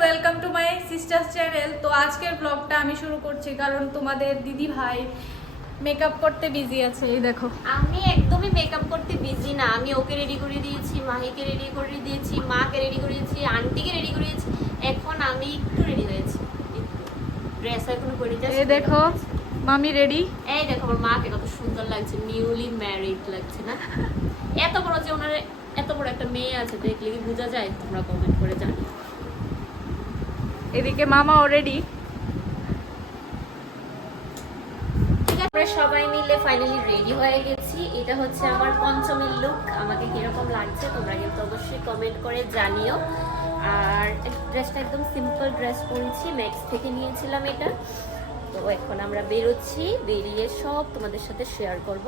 Welcome to my sisters channel তো আজকের ব্লগটা আমি শুরু করছি কারণ তোমাদের দিদি ভাই মেকআপ করতে বিজি আছে এই দেখো। আমি একদমই মেকআপ করতে বিজি না। আমি ওকে রেডি করে দিয়েছি মাহিকে রেডি করে দিয়েছি মাকে রেডি করে দিয়েছি আন্টিকে রেডি করে দিয়েছি। এখন আমি একটু রেডি হয়েছি। ড্রেস এখন যাচ্ছি এই দেখো মামি রেডি এই দেখো আমার মাকে কত সুন্দর লাগছে নিউলি ম্যারিড লাগছে না? এত বড় যে ওনার এত বড় একটা মেয়ে আছে দেখলে কি বোঝা যায়? তোমরা কমেন্ট করে জানি এদিকে মামা অলরেডি সবাই মিলে ফাইনালি রেডি হয়ে গেছি। এটা হচ্ছে আমার পঞ্চমীর লুক আমাকে কীরকম লাগছে তোমরা কিন্তু অবশ্যই কমেন্ট করে জানিও। আর ড্রেসটা একদম সিম্পল ড্রেস পরেছি ম্যাক্স থেকে নিয়েছিলাম এটা। তো এখন আমরা বেরোচ্ছি, বেরিয়ে সব তোমাদের সাথে শেয়ার করব।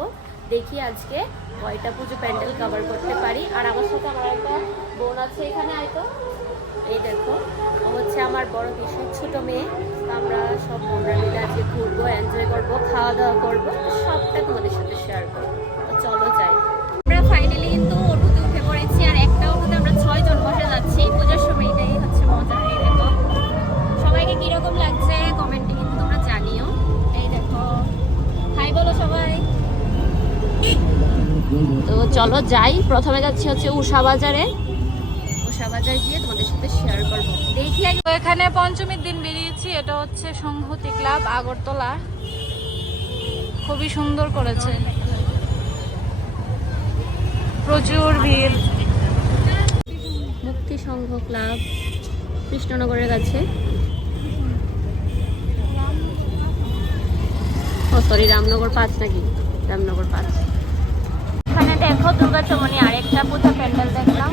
দেখি আজকে কয়টা পুজো প্যান্ডেল কভার করতে পারি। আর আমার সাথে আমার একটা বোন আছে এখানে হয়তো এই দেখো হচ্ছে আমার বড় পিসের ছোট মেয়ে। আমরা সব বোনরা মিলে আজকে ঘুরবো এনজয় করব খাওয়া দাওয়া করব সবটা তোমাদের সাথে শেয়ার করব। তো চলো যাই। প্রথমে যাচ্ছি হচ্ছে উষা বাজারে। উষা বাজার গিয়ে তোমাদের সাথে শেয়ার করব। দেখি এখানে পঞ্চমীর দিন বেরিয়েছি এটা হচ্ছে সংহতি ক্লাব আগরতলা। খুবই সুন্দর করেছে। প্রচুর ভিড়। মুক্তি সংঘ ক্লাব কৃষ্ণনগরের কাছে। ও সরি রামনগর পাঁচ নাকি? রামনগর পাঁচ। দেখো দুর্গা চমনি আরেকটা পূজা প্যান্ডেল দেখলাম।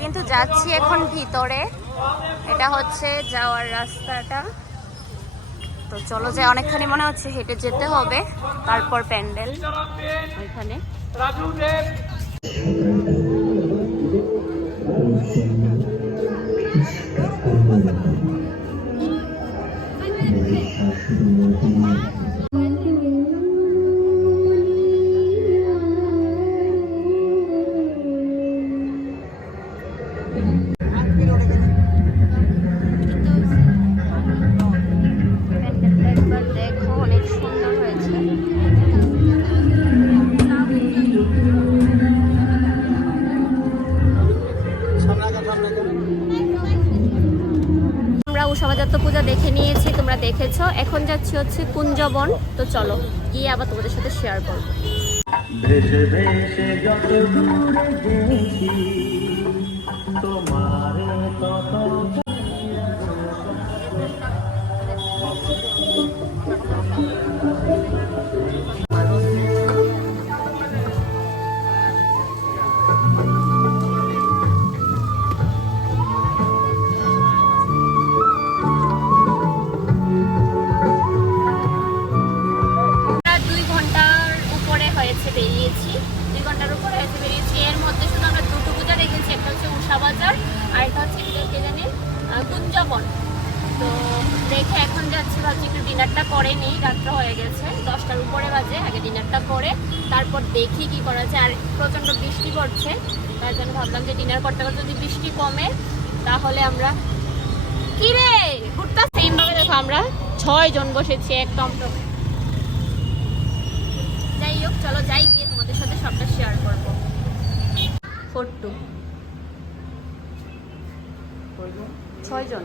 কিন্তু যাচ্ছি এখন ভিতরে। এটা হচ্ছে যাওয়ার রাস্তাটা। তো চলো যে অনেকখানি মনে হচ্ছে হেঁটে যেতে হবে। তারপর প্যান্ডেল ওইখানে। তো পূজা দেখে নিয়েছি, তোমরা দেখেছ। এখন যাচ্ছি হচ্ছে কুঞ্জবন। তো চলো, গিয়ে আবার তোমাদের সাথে শেয়ার করব। বাজার আর একটা হচ্ছে কি কে জানি কুঞ্জবন। তো দেখে এখন যাচ্ছি ভাবছি একটু ডিনারটা করে নিই রাত্র হয়ে গেছে দশটার উপরে বাজে আগে ডিনারটা করে তারপর দেখি কি করা যায়। আর প্রচণ্ড বৃষ্টি পড়ছে তার জন্য ভাবলাম যে ডিনার করতে করতে যদি বৃষ্টি কমে তাহলে আমরা কি রে? ঘুরতে সেমভাবে দেখো আমরা ছয় জন বসেছি এক টমটমে যাই হোক চলো যাই গিয়ে তোমাদের সাথে সবটা শেয়ার করব। Four two. ছয় জন।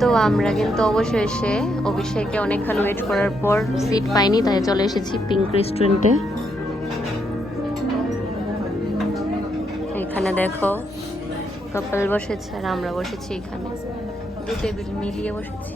তো আমরা কিন্তু অবশ্যই অবশেষে অভিষেকে অনেকক্ষণ ওয়েট করার পর সিট পাইনি, তাই চলে এসেছি পিঙ্ক রেস্টুরেন্টে এখানে দেখো কপাল বসেছে আর আমরা বসেছি এখানে। দু টেবিল মিলিয়ে বসেছি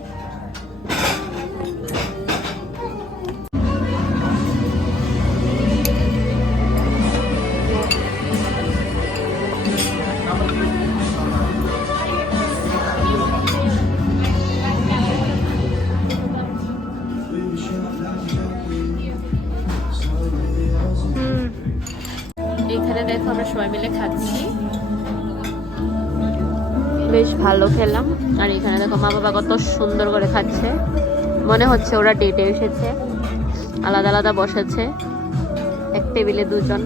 এখানে দেখো আমরা সবাই মিলে খাচ্ছি বেশ ভালো খেলাম। আর এখানে দেখো মা বাবা কত সুন্দর করে খাচ্ছে। মনে হচ্ছে ওরা ডেটে এসেছে। আলাদা আলাদা বসেছে। এক টেবিলে দুজন।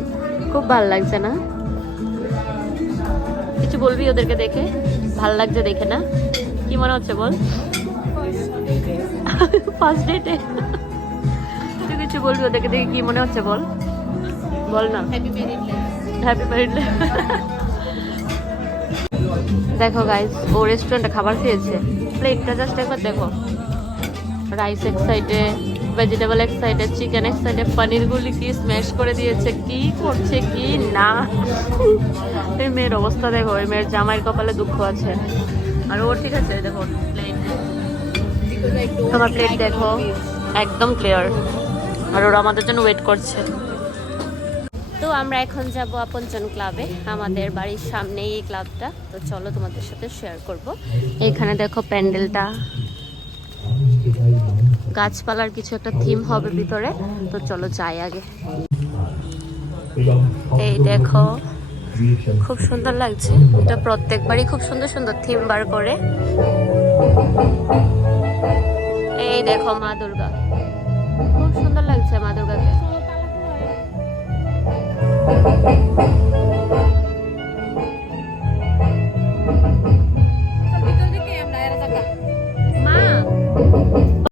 খুব ভালো লাগছে না? কিছু বলবি ওদেরকে দেখে? ভালো লাগছে দেখে না? কি মনে হচ্ছে বল? ফার্স্ট ডেটে তুই কিছু বলবি ওদেরকে দেখে কি মনে হচ্ছে বল? বল না। হ্যাপি ম্যারিড হ্যাপি বার্থডে দেখো গাইস ও রেস্টুরেন্টে খাবার খেয়েছে। প্লেটটা জাস্ট একবার দেখো। রাইস এক সাইডে ভেজিটেবল এক সাইডে চিকেন এক সাইডে পনিরগুলি কি স্ম্যাশ করে দিয়েছে? কি করছে, কি না? এই মেয়ের অবস্থা দেখো, এই মেয়ের জামাইয়ের কপালে দুঃখ আছে। আর ওর ঠিক আছে দেখো প্লেট তোমার প্লেট দেখো, একদম ক্লিয়ার আর ওরা আমাদের জন্য ওয়েট করছে। তো আমরা এখন যাব আপনজন ক্লাবে, আমাদের বাড়ির সামনেই এই ক্লাবটা। তো চলো তোমাদের সাথে শেয়ার করব। এখানে দেখো প্যান্ডেলটা। গাছপালার কিছু একটা থিম হবে ভিতরে। তো চলো যাই আগে। এই দেখো, খুব সুন্দর লাগছে। এটা প্রত্যেকবারই খুব সুন্দর সুন্দর থিম বার করে। এই দেখো মা দুর্গা।